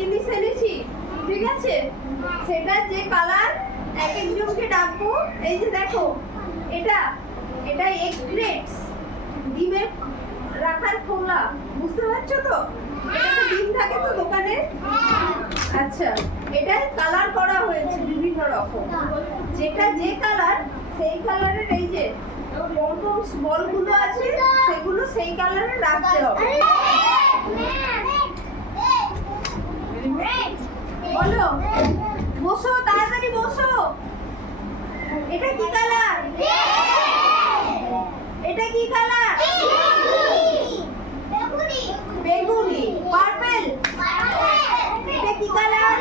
জিনিস এনেছি, ঠিক আছে? সেটা যে কালার এক একজনকে ডাকবো। এই যে দেখো, এটা এটা এগ গ্রেটস, ডিমের রাখার খোলা, বুঝতে পারছো তো? এটা তো ডিম থাকে তো দোকানে। আচ্ছা, এটা কালার করা হয়েছে বিভিন্ন রকম, যেটা যে কালার সেই কালারের এই যে বলগুলো আছে সেগুলো সেই কালারে রাখতে হবে। বলো, বসো, তাড়াতাড়ি বসো। এটা কি কালার? এটা কি কালার? বেগুনি, পার্পল। এটা কি কালার?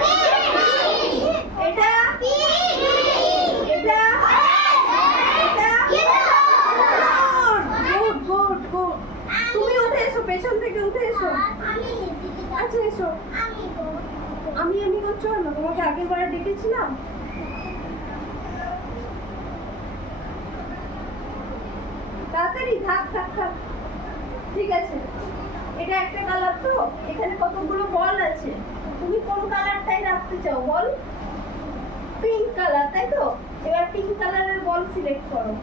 এটা এটা গুড গুড গুড। তুমি উঠে এসো, পেছন থেকে উঠে এসো। আচ্ছা এসো। আমি করছো না, তোমাকে আগের বারে ডেকেছিলাম। তাড়াতাড়ি থাক থাক থাক। ঠিক আছে, এটা একটা কালার তো, এখানে কতগুলো বল আছে। তুমি কোন কালারটাই রাখতে চাও বল? পিঙ্ক কালার, তাই তো? এবার পিঙ্ক কালারের বল সিলেক্ট করো।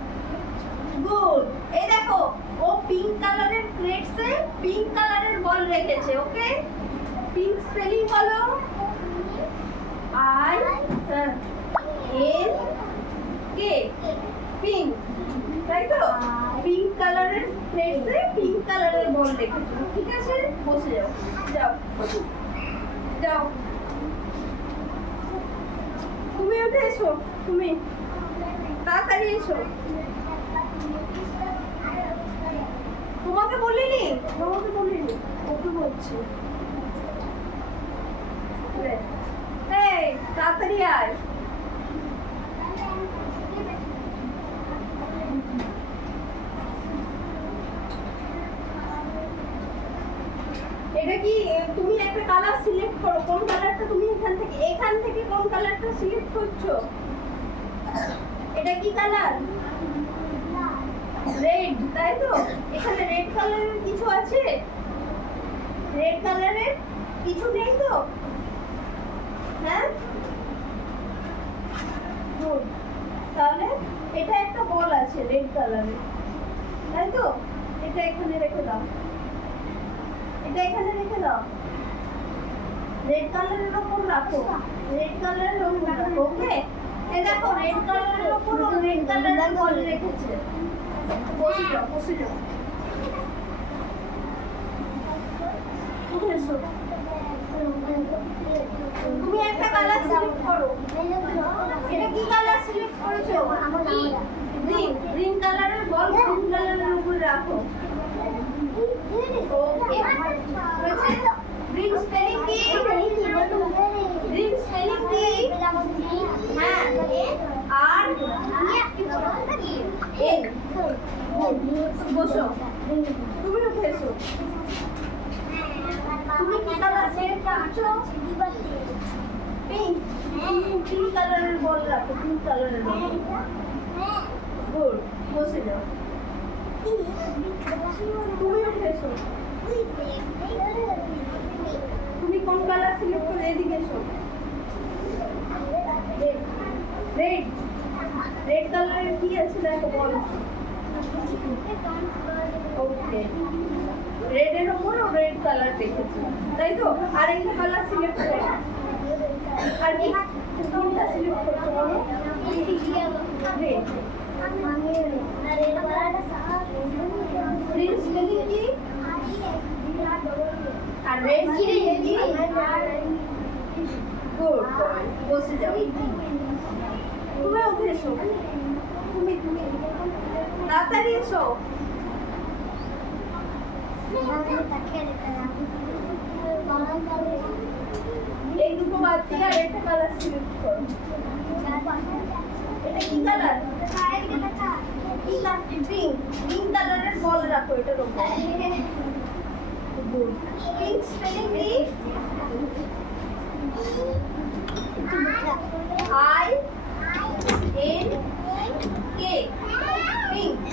গুড। এই দেখো, ও পিঙ্ক কালারের ক্রেটসে পিঙ্ক কালারের বল রেখেছে। ওকে, পিঙ্ক স্পেলিং বলো। আই এন কে, পিঙ্ক, তাই তো? পিঙ্ক কালারের ক্রেটসে পিঙ্ক কালারের বল রেখেছে। ঠিক আছে, বসে যাও। যাও যাও, তুমি উঠে এসো। তুমি তাড়াতাড়ি এসো। তোমাকে বলিনি, ওকে বলছি। এই তাড়াতাড়ি আয়। এটা কি, তুমি একটা কালার সিলেক্ট করো। কোন কালারটা তুমি এখান থেকে কোন কালারটা সিলেক্ট করছো? এটা কি কালার? রেড, তাই তো? এখানে রেড কালারের কিছু আছে? রেড কালারের কিছু নেই তো? হ্যাঁ, গুড। তাহলে এটা একটা বল আছে রেড কালারের, তাই তো? এটা এখানে রেখে দাও। এটা এখানে রেখে দাও। রেড কালারের উপর রাখো। রেড কালারের উপর রাখো। ওকে, এই দেখো, রেড কালারের উপর রেড কালারের বল রেখেছে। বসে যাও, বসে যাও। তুমি একটা কালার সিলেক্ট করো। এটা কি কালার সিলেক্ট করেছো? গ্রিন। গ্রিন কালারের বল গ্রিন কালারের উপর রাখো। ওকে, হয়েছে? গ্রিন স্পেলিং কি? গ্রিন স্পেলিং কি? হ্যাঁ, আর এন। বসো, তুমি উঠে এসো। তুমি কি কালার সিলেক্ট করছো? পিঙ্ক। পিঙ্ক কালারের বল রাখো, পিঙ্ক কালারের বল। গুড, বসে যাও। তুমি উঠে এসো। তুমি কোন কালার সিলেক্ট করে এদিকে এসো। রেড। রেড কালারের কি আছে দেখো, বল। ওকে, রেড এর উপর রেড কালার রেখেছি, তাই তো? আর একটা কালার সিলেক্ট করো। আর কি কোনটা সিলেক্ট করছো বলো? রেড। গ্রিন স্পেলিং কি? আর রেড স্পেলিং কি? গুড, বসে যাও। তুমি উঠে এসো। তুমি তাড়াতাড়ি এসো। এই দুটো বাদ দিয়ে আর একটা কালার সিলেক্ট করো। এটা কি কালার? পিঙ্ক। পিঙ্ক কালারের বল রাখো এটার উপর। পিঙ্ক স্পেলিং কি? I N K, pink.